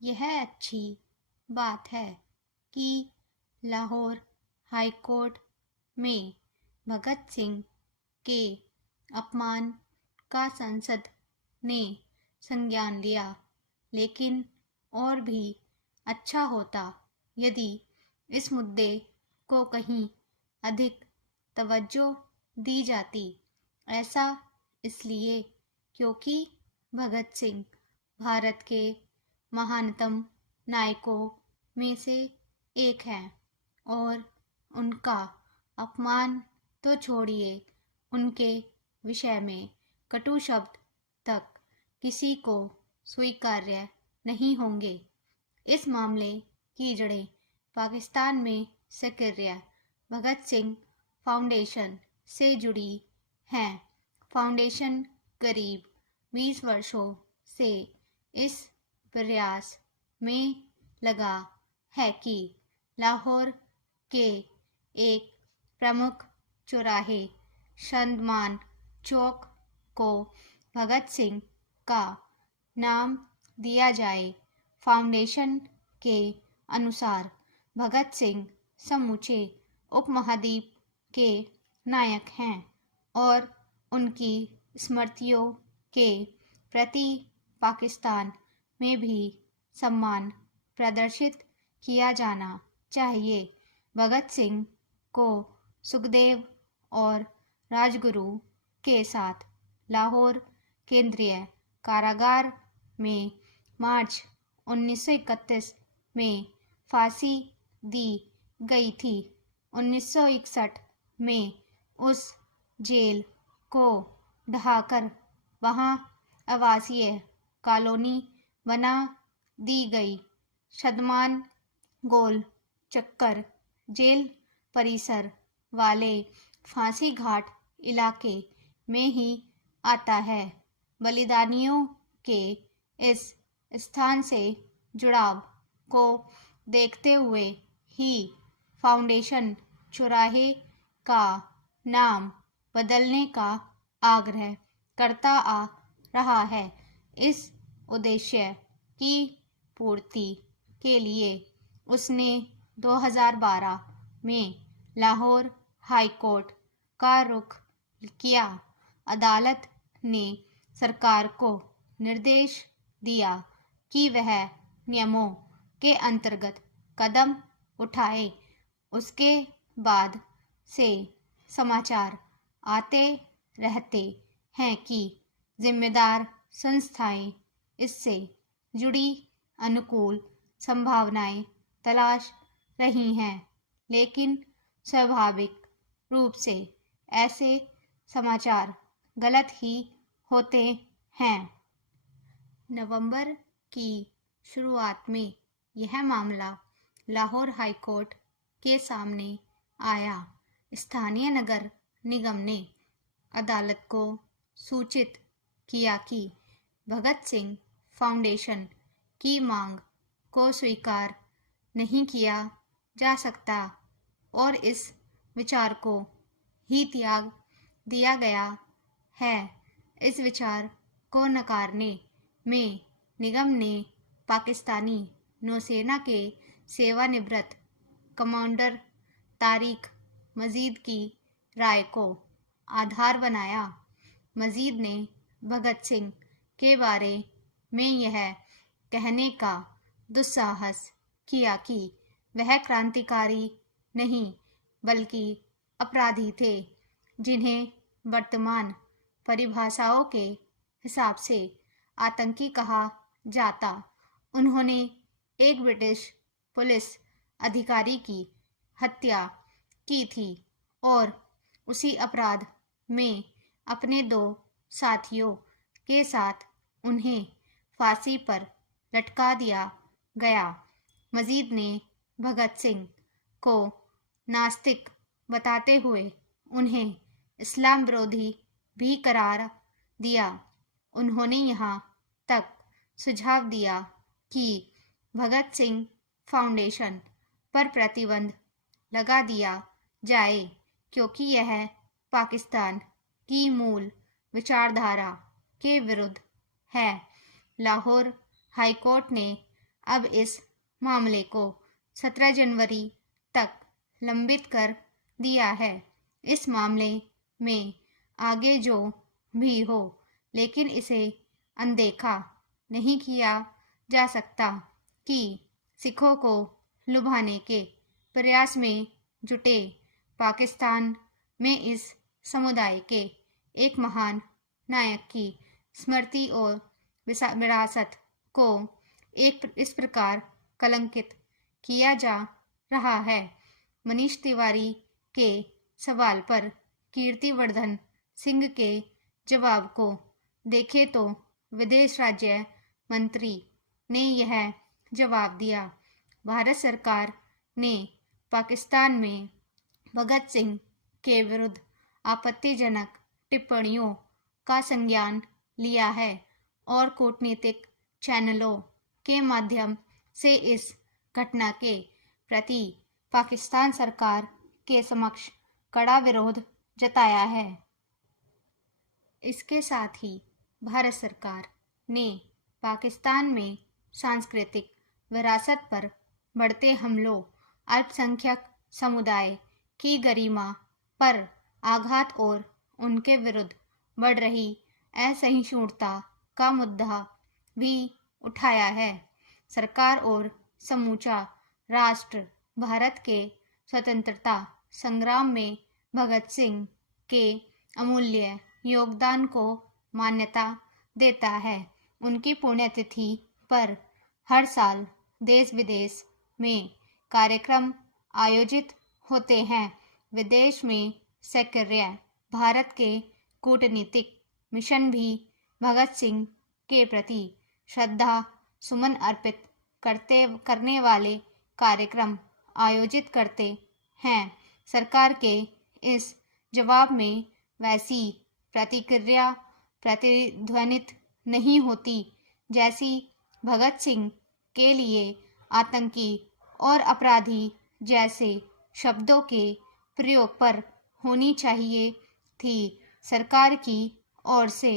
यह अच्छी बात है कि लाहौर हाई कोर्ट में भगत सिंह के अपमान का संसद ने संज्ञान लिया, लेकिन और भी अच्छा होता यदि इस मुद्दे को कहीं अधिक तवज्जो दी जाती। ऐसा इसलिए क्योंकि भगत सिंह भारत के महानतम नायकों में से एक हैं और उनका अपमान तो छोड़िए, उनके विषय में कटु शब्द तक किसी को स्वीकार्य नहीं होंगे। इस मामले की जड़ें पाकिस्तान में सक्रिय भगत सिंह फाउंडेशन से जुड़ी हैं। फाउंडेशन करीब 20 वर्षों से इस प्रयास में लगा है कि लाहौर के एक प्रमुख चौराहे शंदमान चौक को भगत सिंह का नाम दिया जाए। फाउंडेशन के अनुसार भगत सिंह समूचे उपमहाद्वीप के नायक हैं और उनकी स्मृतियों के प्रति पाकिस्तान में भी सम्मान प्रदर्शित किया जाना चाहिए। भगत सिंह को सुखदेव और राजगुरु के साथ लाहौर केंद्रीय कारागार में मार्च 1931 में फांसी दी गई थी। 1961 में उस जेल को ढहाकर वहां आवासीय कॉलोनी बना दी गई। शंदमान गोल चक्कर जेल परिसर वाले फांसी घाट इलाके में ही आता है। बलिदानियों के इस स्थान से जुड़ाव को देखते हुए ही फाउंडेशन चौराहे का नाम बदलने का आग्रह करता आ रहा है। इस उद्देश्य की पूर्ति के लिए उसने 2012 में लाहौर हाई कोर्ट का रुख किया। अदालत ने सरकार को निर्देश दिया कि वह नियमों के अंतर्गत कदम उठाए। उसके बाद से समाचार आते रहते हैं कि जिम्मेदार संस्थाएं इससे जुड़ी अनुकूल संभावनाएं तलाश रही हैं, लेकिन स्वाभाविक रूप से ऐसे समाचार गलत ही होते हैं। नवंबर की शुरुआत में यह मामला लाहौर हाई कोर्ट के सामने आया। स्थानीय नगर निगम ने अदालत को सूचित किया कि भगत सिंह फाउंडेशन की मांग को स्वीकार नहीं किया जा सकता और इस विचार को ही त्याग दिया गया है। इस विचार को नकारने में निगम ने पाकिस्तानी नौसेना के सेवानिवृत्त कमांडर तारिक मजीद की राय को आधार बनाया। मजीद ने भगत सिंह के बारे में यह कहने का दुस्साहस किया कि वह क्रांतिकारी नहीं बल्कि अपराधी थे, जिन्हें वर्तमान परिभाषाओं के हिसाब से आतंकी कहा जाता। उन्होंने एक ब्रिटिश पुलिस अधिकारी की हत्या की थी और उसी अपराध में अपने 2 साथियों के साथ उन्हें फांसी पर लटका दिया गया। मजीद ने भगत सिंह को नास्तिक बताते हुए उन्हें इस्लाम विरोधी भी करार दिया। उन्होंने यहाँ तक सुझाव दिया कि भगत सिंह फाउंडेशन पर प्रतिबंध लगा दिया जाए क्योंकि यह पाकिस्तान की मूल विचारधारा के विरुद्ध है। लाहौर हाई कोर्ट ने अब इस मामले को 17 जनवरी तक लंबित कर दिया है। इस मामले में आगे जो भी हो, लेकिन इसे अनदेखा नहीं किया जा सकता कि सिखों को लुभाने के प्रयास में जुटे पाकिस्तान में इस समुदाय के एक महान नायक की स्मृति और विरासत को इस प्रकार कलंकित किया जा रहा है। मनीष तिवारी के सवाल पर कीर्तिवर्धन सिंह के जवाब को देखें तो विदेश राज्य मंत्री ने यह जवाब दिया, भारत सरकार ने पाकिस्तान में भगत सिंह के विरुद्ध आपत्तिजनक टिप्पणियों का संज्ञान लिया है और कूटनीतिक चैनलों के माध्यम से इस घटना के प्रति पाकिस्तान सरकार के समक्ष कड़ा विरोध जताया है। इसके साथ ही भारत सरकार ने पाकिस्तान में सांस्कृतिक विरासत पर बढ़ते हमलों, अल्पसंख्यक समुदाय की गरिमा पर आघात और उनके विरुद्ध बढ़ रही असहिष्णुता का मुद्दा भी उठाया है। सरकार और समूचा राष्ट्र भारत के स्वतंत्रता संग्राम में भगत सिंह के अमूल्य योगदान को मान्यता देता है। उनकी पुण्यतिथि पर हर साल देश विदेश में कार्यक्रम आयोजित होते हैं। विदेश में सक्रिय भारत के कूटनीतिक मिशन भी भगत सिंह के प्रति श्रद्धा सुमन अर्पित करने वाले कार्यक्रम आयोजित करते हैं। सरकार के इस जवाब में वैसी प्रतिक्रिया प्रतिध्वनित नहीं होती जैसी भगत सिंह के लिए आतंकी और अपराधी जैसे शब्दों के प्रयोग पर होनी चाहिए थी। सरकार की ओर से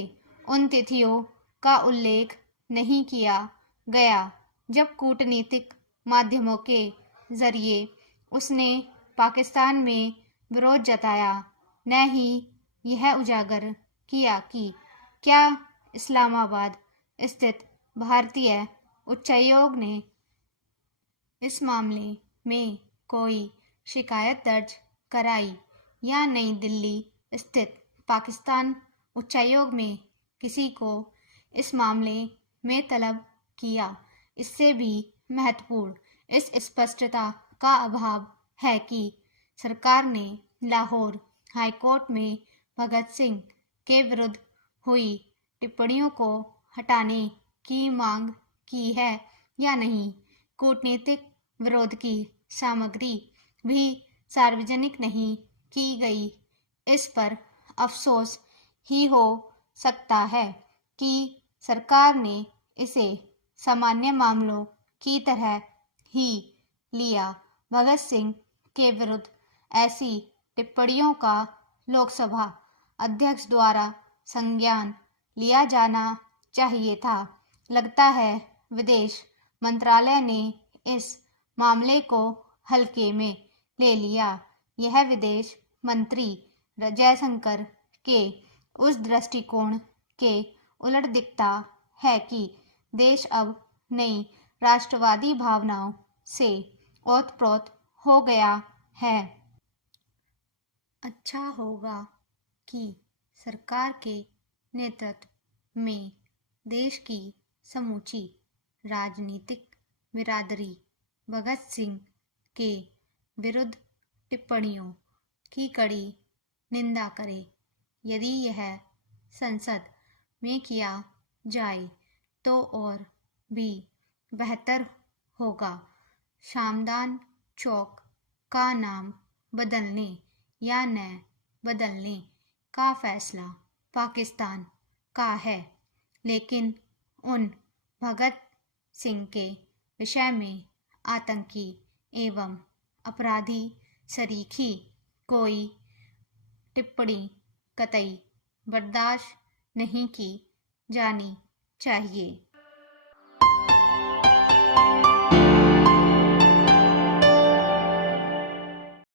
उन तिथियों का उल्लेख नहीं किया गया जब कूटनीतिक माध्यमों के जरिए उसने पाकिस्तान में विरोध जताया, न ही यह उजागर किया कि क्या इस्लामाबाद स्थित भारतीय उच्चायोग ने इस मामले में कोई शिकायत दर्ज कराई या नई दिल्ली स्थित पाकिस्तान उच्चायोग में किसी को इस मामले में तलब किया। इससे भी महत्वपूर्ण इस स्पष्टता का अभाव है कि सरकार ने लाहौर हाईकोर्ट में भगत सिंह के विरुद्ध हुई टिप्पणियों को हटाने की मांग की है या नहीं। कूटनीतिक विरोध की सामग्री भी सार्वजनिक नहीं की गई। इस पर अफसोस ही हो सकता है कि सरकार ने इसे सामान्य मामलों की तरह ही लिया। भगत सिंह के विरुद्ध ऐसी टिप्पणियों का लोकसभा अध्यक्ष द्वारा संज्ञान लिया जाना चाहिए था। लगता है विदेश मंत्रालय ने इस मामले को हल्के में ले लिया। यह विदेश मंत्री जयशंकर के उस दृष्टिकोण के उलट दिखता है कि देश अब नई राष्ट्रवादी भावनाओं से ओतप्रोत हो गया है। अच्छा होगा कि सरकार के नेतृत्व में देश की समूची राजनीतिक बिरादरी भगत सिंह के विरुद्ध टिप्पणियों की कड़ी निंदा करे। यदि यह संसद में किया जाए तो और भी बेहतर होगा। शामदान चौक का नाम बदलने या न बदलने का फैसला पाकिस्तान का है, लेकिन उन भगत सिंह के विषय में आतंकी एवं अपराधी सरीखी कोई टिप्पणी कतई बर्दाश्त नहीं की जानी चाहिए।